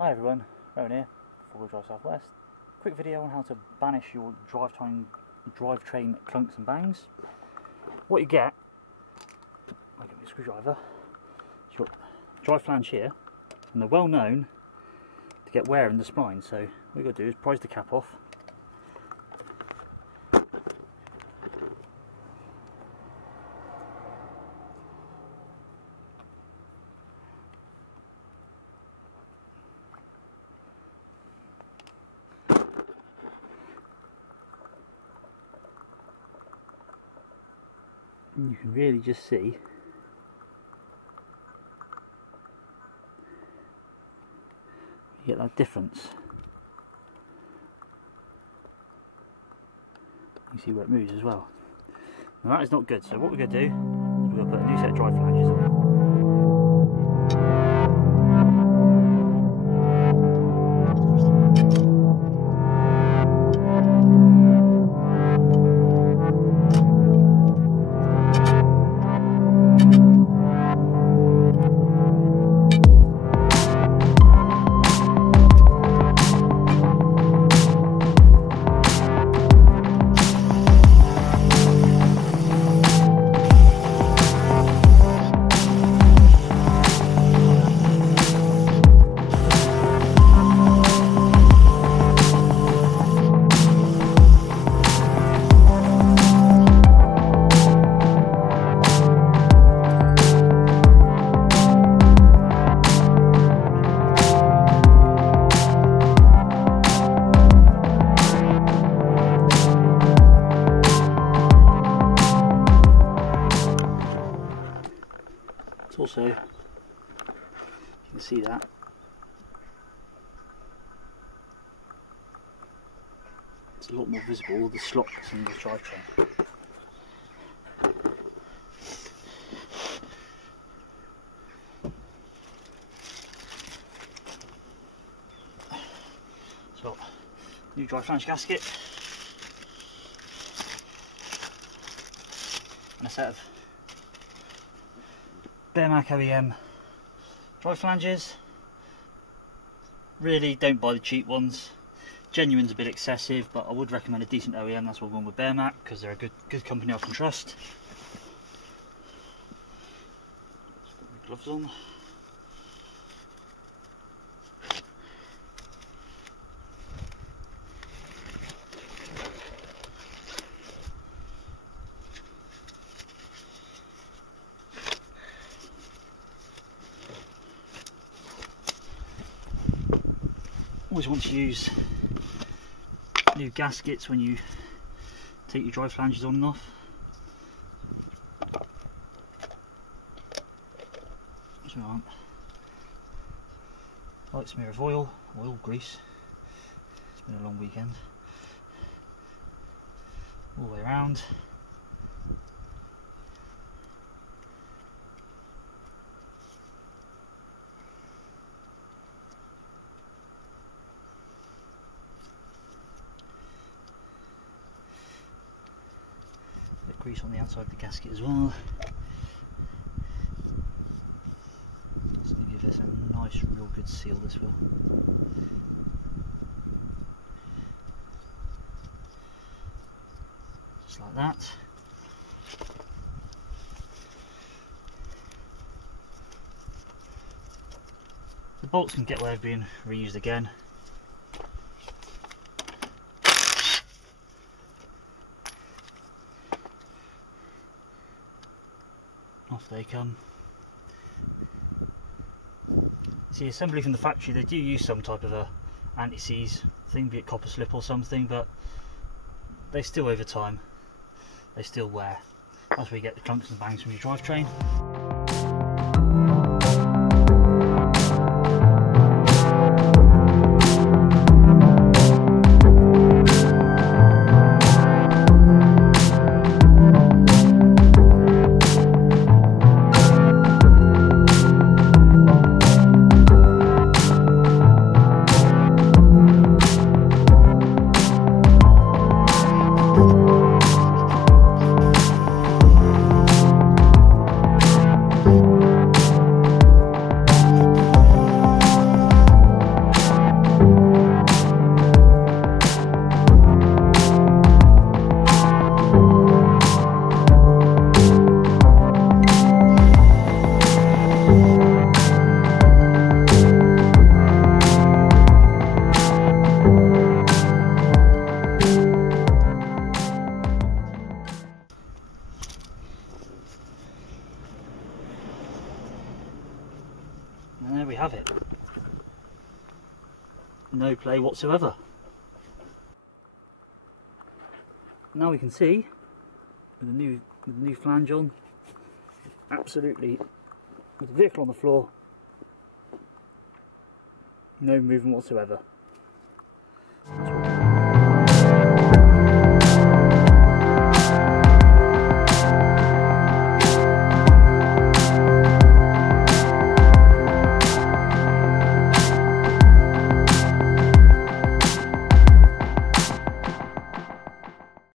Hi everyone, Rowan here, 4-Wheel Drive Southwest. Quick video on how to banish your drivetrain clunks and bangs. What you get, I'll get my screwdriver, is your drive flange here, and they're well known to get wear in the spine, so what you've got to do is prise the cap off. And you can really just see you get that difference. You see where it moves as well. Now that is not good, so what we're going to do is we're going to put a new set of drive flanges on. Also, you can see that it's a lot more visible, the slot that's in the drivetrain. So, new drive flange gasket and a set of Bearmac OEM drive flanges. Really don't buy the cheap ones. Genuine's a bit excessive, but I would recommend a decent OEM. That's what we're going with Bearmac, because they're a good company I can trust. Gloves on. Always want to use new gaskets when you take your drive flanges on and off. So light smear of oil grease. It's been a long weekend. All the way around. Grease on the outside of the gasket as well. It's going to give us a nice, real good seal, this will. Just like that. The bolts can get where they've been reused again. Off they come. See, assembly from the factory, they do use some type of a anti-seize thing, be it copper slip or something, but they still, over time, they still wear. That's where you get the clunks and bangs from your drivetrain. have it. No play whatsoever. Now we can see with the new flange on, absolutely, with the vehicle on the floor, no movement whatsoever.